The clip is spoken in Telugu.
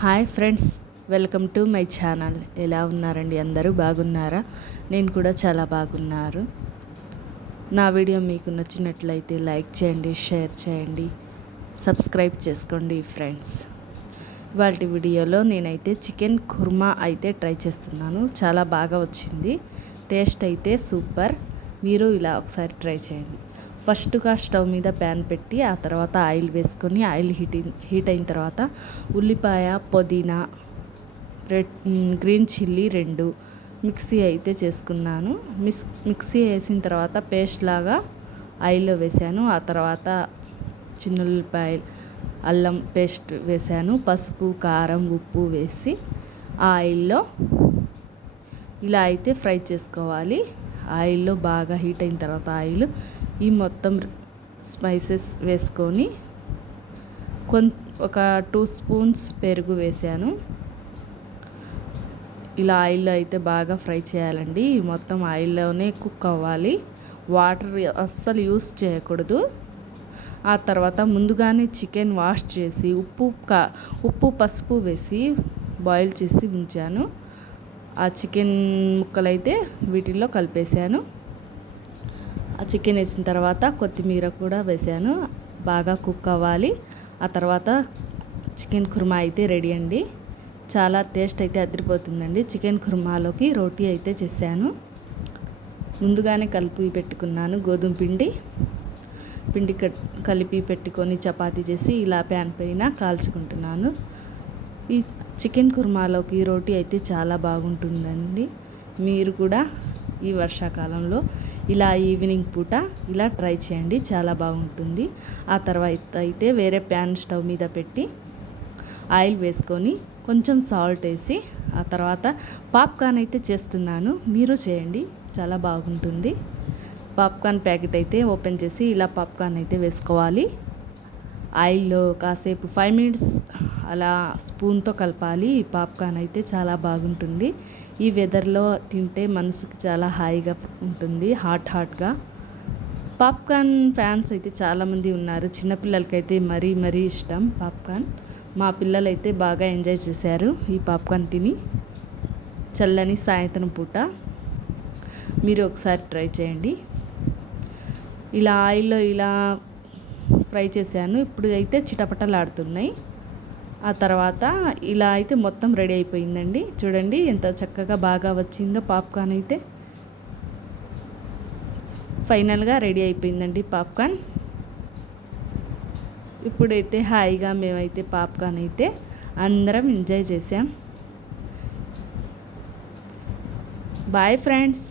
Hi friends welcome to my channel. ఎలా ఉన్నారండి అందరూ? బాగున్నారా? నేను కూడా చాలా బాగున్నారు. నా వీడియో మీకు నచ్చినట్లయితే లైక్ చేయండి షేర్ చేయండి సబ్స్క్రైబ్ చేసుకోండి ఫ్రెండ్స్. వాటి వీడియోలో నేనైతే చికెన్ కుర్మా అయితే ట్రై చేస్తున్నాను. చాలా బాగా వచ్చింది. టేస్ట్ అయితే సూపర్. మీరు ఇలా ఒకసారి ట్రై చేయండి. ఫస్ట్గా స్టవ్ మీద ప్యాన్ పెట్టి ఆ తర్వాత ఆయిల్ వేసుకొని ఆయిల్ హీట్ హీట్ అయిన తర్వాత ఉల్లిపాయ పుదీనా రెడ్ గ్రీన్ చిల్లీ రెండు మిక్సీ అయితే చేసుకున్నాను. మిక్స్ మిక్సీ వేసిన తర్వాత పేస్ట్ లాగా ఆయిల్లో వేసాను. ఆ తర్వాత చిన్న ఉల్లిపాయ అల్లం పేస్ట్ వేసాను. పసుపు కారం ఉప్పు వేసి ఆ ఆయిల్లో ఇలా అయితే ఫ్రై చేసుకోవాలి. ఆయిల్లో బాగా హీట్ అయిన తర్వాత ఆయిల్ ఈ మొత్తం స్పైసెస్ వేసుకొని కొంత ఒక టూ స్పూన్స్ పెరుగు వేసాను. ఇలా ఆయిల్లో అయితే బాగా ఫ్రై చేయాలండి. మొత్తం ఆయిల్లోనే కుక్ అవ్వాలి. వాటర్ అస్సలు యూస్ చేయకూడదు. ఆ తర్వాత ముందుగానే చికెన్ వాష్ చేసి ఉప్పు కా ఉప్పు పసుపు వేసి బాయిల్ చేసి ఉంచాను. ఆ చికెన్ ముక్కలైతే వీటిల్లో కలిపేసాను. ఆ చికెన్ వేసిన తర్వాత కొత్తిమీర కూడా వేసాను. బాగా కుక్ అవ్వాలి. ఆ తర్వాత చికెన్ కుర్మా అయితే రెడీ అండి. చాలా టేస్ట్ అయితే అదిరిపోతుందండి. చికెన్ కుర్మాలోకి రోటీ అయితే చేశాను. ముందుగానే కలిపి పెట్టుకున్నాను గోధుమ పిండి. పిండి కలిపి పెట్టుకొని చపాతీ చేసి ఇలా ప్యాన్ పైన కాల్చుకుంటున్నాను. ఈ చికెన్ కుర్మాలోకి రోటీ అయితే చాలా బాగుంటుందండి. మీరు కూడా ఈ వర్షాకాలంలో ఇలా ఈవినింగ్ పూట ఇలా ట్రై చేయండి చాలా బాగుంటుంది. ఆ తర్వాత అయితే వేరే ప్యాన్ స్టవ్ మీద పెట్టి ఆయిల్ వేసుకొని కొంచెం సాల్ట్ వేసి ఆ తర్వాత పాప్కార్న్ అయితే చేస్తున్నాను మీరు చేయండి చాలా బాగుంటుంది. పాప్కార్న్ ప్యాకెట్ అయితే ఓపెన్ చేసి ఇలా పాప్కార్న్ అయితే వేసుకోవాలి. ఆయిల్లో కాసేపు ఫైవ్ మినిట్స్ అలా స్పూన్తో కలపాలి. ఈ పాప్కార్న్ అయితే చాలా బాగుంటుంది. ఈ వెదర్లో తింటే మనసుకి చాలా హాయిగా ఉంటుంది హాట్ హాట్గా. పాప్కార్న్ ఫ్యాన్స్ అయితే చాలామంది ఉన్నారు. చిన్నపిల్లలకైతే మరీ మరీ ఇష్టం పాప్కార్న్. మా పిల్లలైతే బాగా ఎంజాయ్ చేశారు ఈ పాప్కార్న్ తిని. చల్లని సాయంత్రం పూట. మీరు ఒకసారి ట్రై చేయండి. ఇలా ఆయిల్లో ఇలా ఫ్రై చేశాను. ఇప్పుడు అయితే చిటపటలాడుతున్నాయి. ఆ తర్వాత ఇలా అయితే మొత్తం రెడీ అయిపోయిందండి. చూడండి ఎంత చక్కగా బాగా వచ్చిందో పాప్కార్న్ అయితే. ఫైనల్గా రెడీ అయిపోయిందండి పాప్కార్న్. ఇప్పుడైతే హాయిగా మేమైతే పాప్కార్న్ అయితే అందరం ఎంజాయ్ చేసాం బాయ్ ఫ్రెండ్స్.